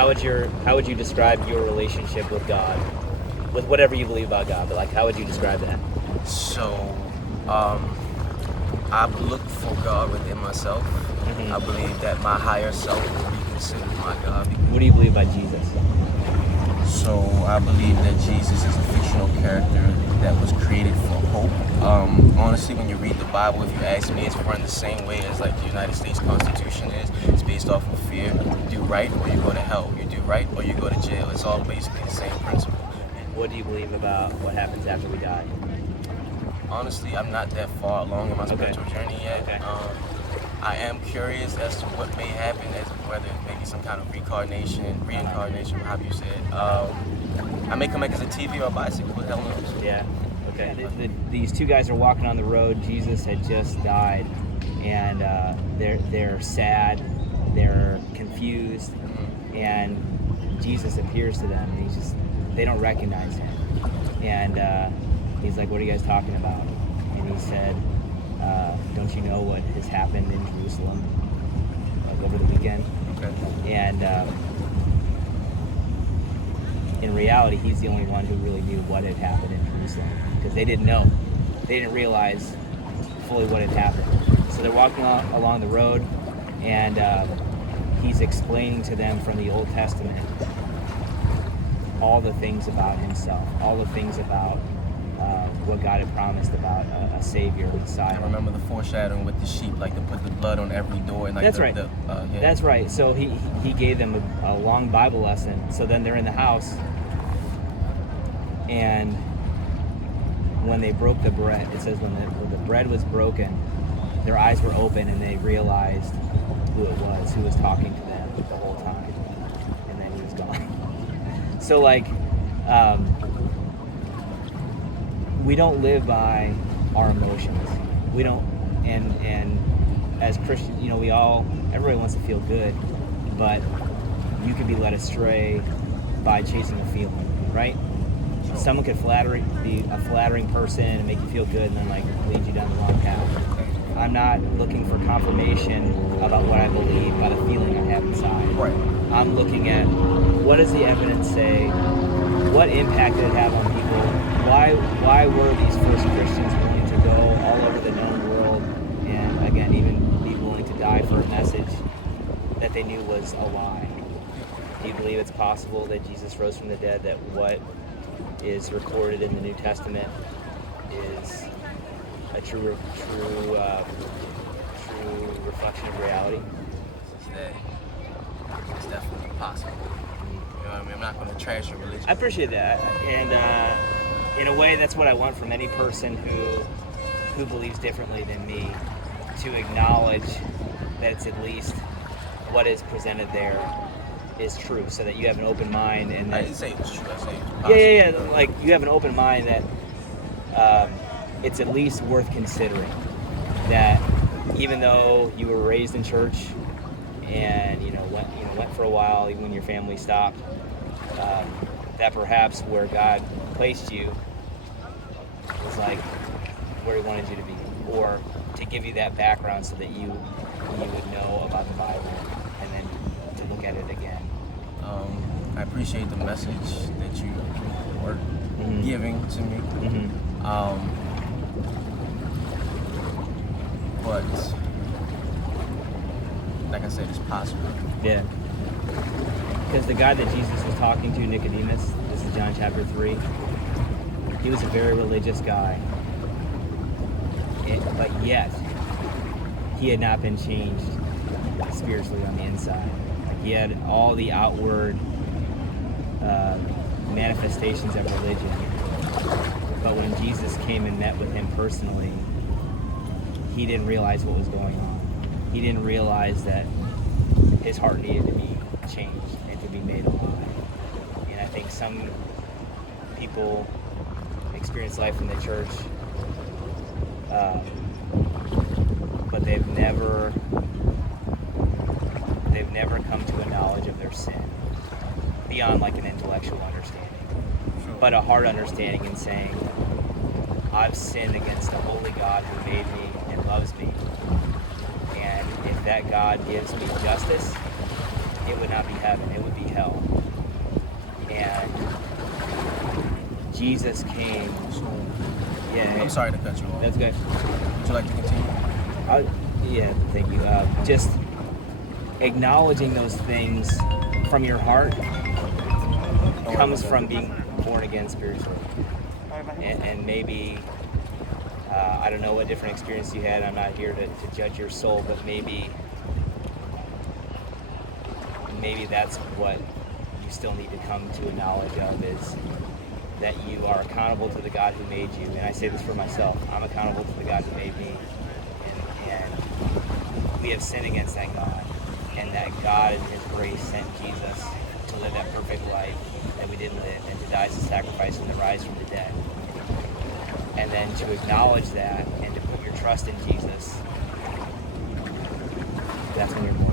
how would you describe your relationship with God, with whatever you believe about God? But like, how would you describe that? So, I look for God within myself. Mm-hmm. I believe that my higher self will be considered my God. What do you believe about Jesus? So I believe that Jesus is a fictional character that was created for hope. Honestly, when you read the Bible, if you ask me, it's run the same way as like the United States Constitution is. It's based off of fear. You do right or you go to hell. You do right or you go to jail. It's all basically the same principle. What do you believe about what happens after we die? Honestly, I'm not that far along in my spiritual journey yet. Okay. I am curious as to what may happen, as whether it may be some kind of reincarnation, however you say it. I may come back as a TV or a bicycle, who the hell knows? Yeah. Okay. These two guys are walking on the road. Jesus had just died, and they're sad, they're confused, and Jesus appears to them, and they don't recognize him, and he's like, "What are you guys talking about?" And he said, "Don't you know what has happened in Jerusalem, like over the weekend?" Okay. And in reality, he's the only one who really knew what had happened in Jerusalem, because they didn't know. They didn't realize fully what had happened. So they're walking along the road, and he's explaining to them from the Old Testament all the things about himself, all the things about what God had promised about a Savior, a Messiah. I remember the foreshadowing with the sheep, like to put the blood on every door. And like That's right. Yeah. That's right. So he gave them a long Bible lesson. So then they're in the house, and when they broke the bread, it says when the bread was broken, their eyes were open and they realized who it was, who was talking to them the whole time, and then he was gone. So like, we don't live by our emotions. We don't, and as Christians, everybody wants to feel good, but you can be led astray by chasing a feeling, right? Someone could be a flattering person and make you feel good, and then like lead you down the wrong path. I'm not looking for confirmation about what I believe by the feeling I have inside. Right. I'm looking at what does the evidence say, what impact did it have on people, why were these first Christians willing to go all over the known world, and again, even be willing to die for a message that they knew was a lie? Do you believe it's possible that Jesus rose from the dead, that what is recorded in the New Testament is a true reflection of reality? It's definitely possible. You know what I mean? I'm not going to trash your religion. I appreciate that, and in a way, that's what I want from any person who believes differently than me, to acknowledge that it's at least what is presented there is true, so that you have an open mind. And I didn't say it was true. I say it was possible. yeah. Like, you have an open mind that it's at least worth considering. That even though you were raised in church and went for a while, even when your family stopped, that perhaps where God placed you was like where He wanted you to be, or to give you that background so that you would know about the Bible and then to look at it again. I appreciate the message that you were giving to me. But like I said, it's possible. Yeah. Because the guy that Jesus was talking to, Nicodemus, this is John chapter 3, he was a very religious guy. But yet, he had not been changed spiritually on the inside. Like, he had all the outward manifestations of religion. But when Jesus came and met with him personally, he didn't realize what was going on. He didn't realize that his heart needed to be changed and to be made alive. And I think some people experience life in the church, but they've never come to a knowledge of their sin beyond like an intellectual understanding, but a heart understanding and saying, I've sinned against the holy God who made me and loves me, and if that God gives me justice it would not be heaven, it would be hell. And Jesus came. So, Yeah. I'm sorry to cut you off. That's good. Would you like to continue? Yeah, thank you. Just acknowledging those things from your heart comes from being born again spiritually. And maybe, I don't know what different experience you had. I'm not here to judge your soul, but maybe that's what you still need to come to a knowledge of, is that you are accountable to the God who made you. And I say this for myself. I'm accountable to the God who made me. And we have sinned against that God. And that God in his grace sent Jesus to live that perfect life that we didn't live, and to die as a sacrifice and to rise from the dead. And then to acknowledge that and to put your trust in Jesus, that's when you're born